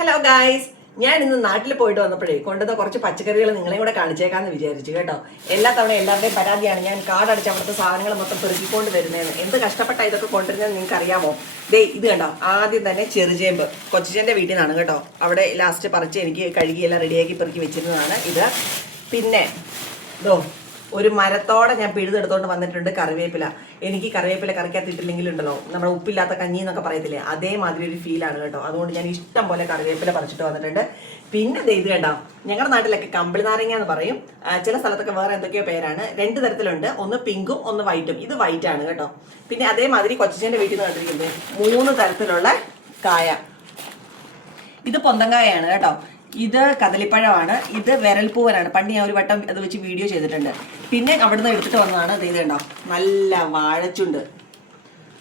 Hello guys, ഞാൻ ഇന്ന് നാട്ടിൽ പോയിട്ട് വന്നപ്പോഴേ കൊണ്ടുവന്ന കുറച്ച് പച്ചക്കറികൾ നിങ്ങളെയും കൂടെ കാണിച്ചേക്കാന്ന് വിചാരിച്ചു കേട്ടോ. എല്ലാ തവണ എല്ലാവരുടെയും പരാതിയാണ് ഞാൻ കാർഡടിച്ച് അവിടുത്തെ സാധനങ്ങൾ മൊത്തം പെറുക്കിക്കൊണ്ട് വരുന്നതെന്ന്. എന്ത് കഷ്ടപ്പെട്ട ഇതൊക്കെ കൊണ്ടുവരുന്നത് നിങ്ങൾക്ക് അറിയാമോ? ദേ ഇത് കണ്ടോ, ആദ്യം തന്നെ ചെറുചേമ്പ് കൊച്ചിച്ചൻ്റെ വീട്ടിൽ നിന്നാണ് കേട്ടോ. അവിടെ ലാസ്റ്റ് പറിച്ച് എനിക്ക് കഴുകി എല്ലാം റെഡിയാക്കി പെറുക്കി വെച്ചിരുന്നതാണ് ഇത്. പിന്നെ ഇതോ ഒരു മരത്തോടെ ഞാൻ പിഴുതെടുത്തോണ്ട് വന്നിട്ടുണ്ട് കറിവേപ്പില. എനിക്ക് കറിവേപ്പില കറിക്കകത്തിട്ടില്ലെങ്കിലുണ്ടല്ലോ, നമ്മുടെ ഉപ്പില്ലാത്ത കഞ്ഞി എന്നൊക്കെ പറയത്തില്ലേ, അതേമാതിരി ഒരു ഫീലാണ് കേട്ടോ. അതുകൊണ്ട് ഞാൻ ഇഷ്ടം പോലെ കറിവേപ്പില പറിച്ചിട്ട് വന്നിട്ടുണ്ട്. പിന്നെ ഇത് കണ്ടോ, ഞങ്ങളുടെ നാട്ടിലൊക്കെ കമ്പിളി നാരങ്ങ എന്ന് പറയും, ചില സ്ഥലത്തൊക്കെ വേറെ എന്തൊക്കെയോ പേരാണ്. രണ്ട് തരത്തിലുണ്ട്, ഒന്ന് പിങ്കും ഒന്ന് വൈറ്റും. ഇത് വൈറ്റ് ആണ് കേട്ടോ. പിന്നെ അതേമാതിരി കൊച്ചിച്ചൻ്റെ വീട്ടിൽ നിന്ന് കണ്ടിരിക്കുന്നത് 3 തരത്തിലുള്ള കായ. ഇത് പൊന്തങ്കായാണ് കേട്ടോ. ഇത് കദളിപ്പഴമാണ്. ഇത് വിരൽപ്പൂവനാണ്. പണ്ട് ഞാൻ ഒരു വട്ടം അത് വെച്ച് വീഡിയോ ചെയ്തിട്ടുണ്ട്. പിന്നെ അവിടുന്ന് എടുത്തിട്ട് വന്നതാണ് ഇത് കണ്ടോ, നല്ല വാഴച്ചുണ്ട്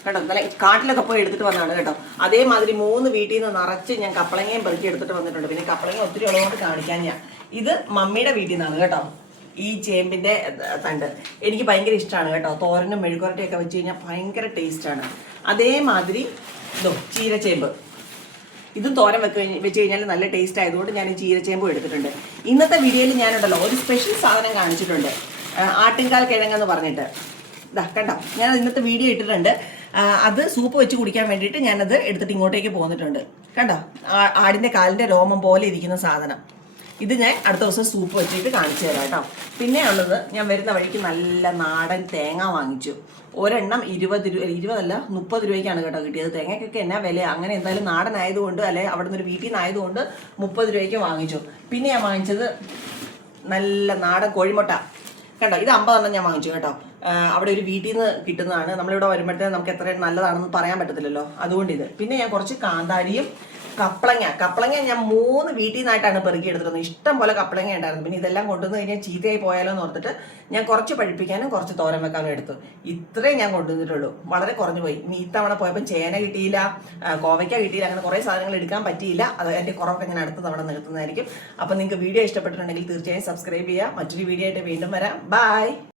കേട്ടോ. നല്ല കാട്ടിലൊക്കെ പോയി എടുത്തിട്ട് വന്നതാണ് കേട്ടോ. അതേമാതിരി 3 വീട്ടിൽ നിന്ന് നിറച്ച് ഞാൻ കപ്പളങ്ങയും പെറുക്കി എടുത്തിട്ട് വന്നിട്ടുണ്ട്. പിന്നെ കപ്പളങ്ങ ഒത്തിരി ഉള്ളതുകൊണ്ട് കാണിക്കാൻ ഞാൻ. ഇത് മമ്മിയുടെ വീട്ടിൽ നിന്നാണ് കേട്ടോ. ഈ ചേമ്പിൻ്റെ തണ്ട് എനിക്ക് ഭയങ്കര ഇഷ്ടമാണ് കേട്ടോ. തോരനും മെഴുകുരട്ടിയൊക്കെ വെച്ച് കഴിഞ്ഞാൽ ഭയങ്കര ടേസ്റ്റാണ്. അതേമാതിരി ഇതോ ചീരച്ചേമ്പ്, ഇതും തോരൻ വെച്ച് കഴിഞ്ഞാൽ നല്ല ടേസ്റ്റ് ആയതുകൊണ്ട് ഞാൻ ഈ ചീരച്ചേമ്പും എടുത്തിട്ടുണ്ട്. ഇന്നത്തെ വീഡിയോയിൽ ഞാനുണ്ടല്ലോ ഒരു സ്പെഷ്യൽ സാധനം കാണിച്ചിട്ടുണ്ട്, ആട്ടിൻകാൽ കിഴങ്ങെന്ന് പറഞ്ഞിട്ട്. ഇതാ കണ്ടോ, ഞാൻ ഇന്നത്തെ വീഡിയോ ഇട്ടിട്ടുണ്ട്. അത് സൂപ്പ് വെച്ച് കുടിക്കാൻ വേണ്ടിയിട്ട് ഞാനത് എടുത്തിട്ട് ഇങ്ങോട്ടേക്ക് പോന്നിട്ടുണ്ട്. കണ്ടോ, ആടിൻ്റെ കാലിൻ്റെ രോമം പോലെ ഇരിക്കുന്ന സാധനം. ഇത് ഞാൻ അടുത്ത ദിവസം സൂപ്പ് വെച്ചിട്ട് കാണിച്ചു തരാം കേട്ടോ. പിന്നെ ഉള്ളത്, ഞാൻ വരുന്ന വഴിക്ക് നല്ല നാടൻ തേങ്ങ വാങ്ങിച്ചു. ഒരെണ്ണം 20 രൂപയ്ക്കാണ് കേട്ടോ കിട്ടിയത്. തേങ്ങയ്ക്കൊക്കെ എന്നാ വില. അങ്ങനെ എന്തായാലും നാടൻ ആയതുകൊണ്ട്, അല്ലെ അവിടെ നിന്ന് ഒരു വീട്ടിൽ നിന്ന് ആയതുകൊണ്ട് 30 രൂപയ്ക്ക് വാങ്ങിച്ചു. പിന്നെ ഞാൻ വാങ്ങിച്ചത് നല്ല നാടൻ കോഴിമുട്ട കേട്ടോ. ഇത് 50 ഞാൻ വാങ്ങിച്ചു കേട്ടോ. അവിടെ ഒരു വീട്ടിൽ നിന്ന് കിട്ടുന്നതാണ്. നമ്മളിവിടെ വരുമ്പോഴത്തേക്ക് നമുക്ക് എത്ര നല്ലതാണെന്ന് പറയാൻ പറ്റത്തില്ലല്ലോ, അതുകൊണ്ട് ഇത്. പിന്നെ ഞാൻ കുറച്ച് കാന്താരിയും കപ്പളങ്ങ ഞാൻ 3 വീട്ടിൽ നിന്നായിട്ടാണ് പെറുക്കി എടുത്തിരുന്നത്. ഇഷ്ടം പോലെ കപ്പളങ്ങ ഉണ്ടായിരുന്നു. പിന്നെ ഇതെല്ലാം കൊണ്ടുവന്ന് കഴിഞ്ഞാൽ ചീത്തയായി പോയാലോ എന്ന് ഓർത്തിട്ട് ഞാൻ കുറച്ച് പഴിപ്പിക്കാനും കുറച്ച് തോരൻ വെക്കാനും എടുത്തു. ഇത്രയും ഞാൻ കൊണ്ടുവന്നിട്ടുള്ളൂ. വളരെ കുറഞ്ഞു പോയി. ഇനി ഇത്തവണ പോയപ്പോൾ ചേന കിട്ടിയില്ല, കോവയ്ക്ക കിട്ടിയില്ല, അങ്ങനെ കുറേ സാധനങ്ങൾ എടുക്കാൻ പറ്റിയില്ല. അത് എൻ്റെ കുറവൊക്കെ ഞാൻ അടുത്ത തവണ നിർത്തുന്നതായിരിക്കും. അപ്പം നിങ്ങൾക്ക് വീഡിയോ ഇഷ്ടപ്പെട്ടിട്ടുണ്ടെങ്കിൽ തീർച്ചയായും സബ്സ്ക്രൈബ് ചെയ്യുക. മറ്റൊരു വീഡിയോ ആയിട്ട് വീണ്ടും വരാം. ബൈ.